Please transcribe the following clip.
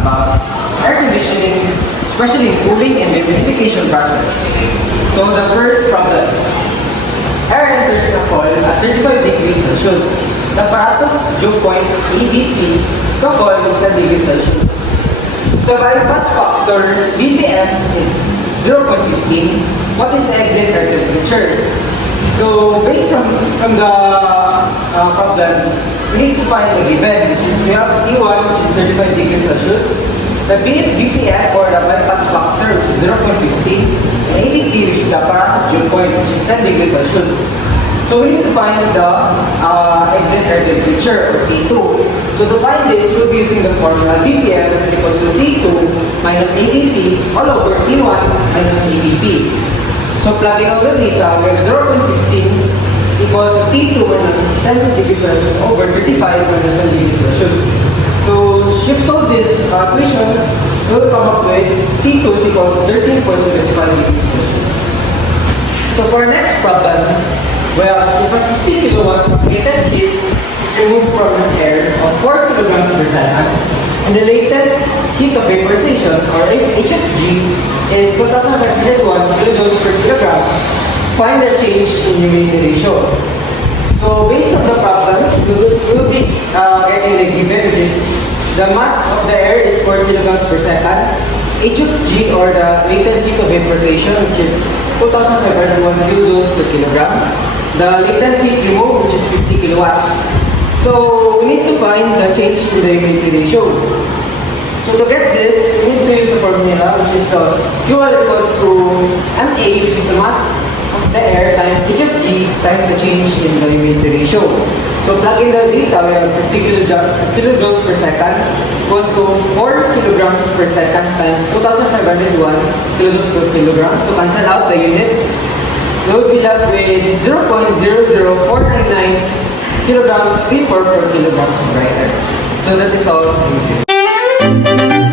about air conditioning, especially cooling and the humidification process. So the first problem, air enters a coil at 35 degrees Celsius. The apparatus dew point EDP, the coil is 10 degrees Celsius. The bypass factor BPM is 0.15. What is the exit air temperature? So based from the problem, we need to find the given, which is we have T1, which is 35 degrees Celsius, the BPF or the bypass factor, which is 0.15, and ADP, which is the apparatus dew point, which is 10 degrees Celsius. So we need to find the exit air temperature, or T2. So to find this, we'll be using the formula BPF is equal to T2 minus ADP all over T1 minus ADP. So plugging all the data, we have 0.15 equals T2 minus 10 degrees Celsius over 35 minus 10 degrees Celsius. So shift solve this equation, we'll come up with T2 is equals to 13.75 degrees Celsius. So for our next problem, well, if a 50 kilowatts of latent heat is removed from an air of 4 kilograms per second, and the latent heat of vaporization, or HFG, is 2,501 kilojoules per kilogram, find the change in humidity ratio. So based on the problem, we'll be getting the given, which is the mass of the air is 4 kilograms per second, HFG, or the latent heat of vaporization, which is 2,501 kilojoules per kilogram. The latent heat removed, which is 50 kilowatts. So we need to find the change in the humidity ratio. So to get this, we need to use the formula, which is the QL equals to MA, which is the mass of the air, times HFG times the change in the humidity ratio. So plug in the data, we have 50 kilojoules per second equals to 4 kilograms per second times 2,501 kilojoules per kilogram. So cancel out the units. We will be left with 0.00499 kilograms vapor per kilograms of dry air. So that is all. Thank you.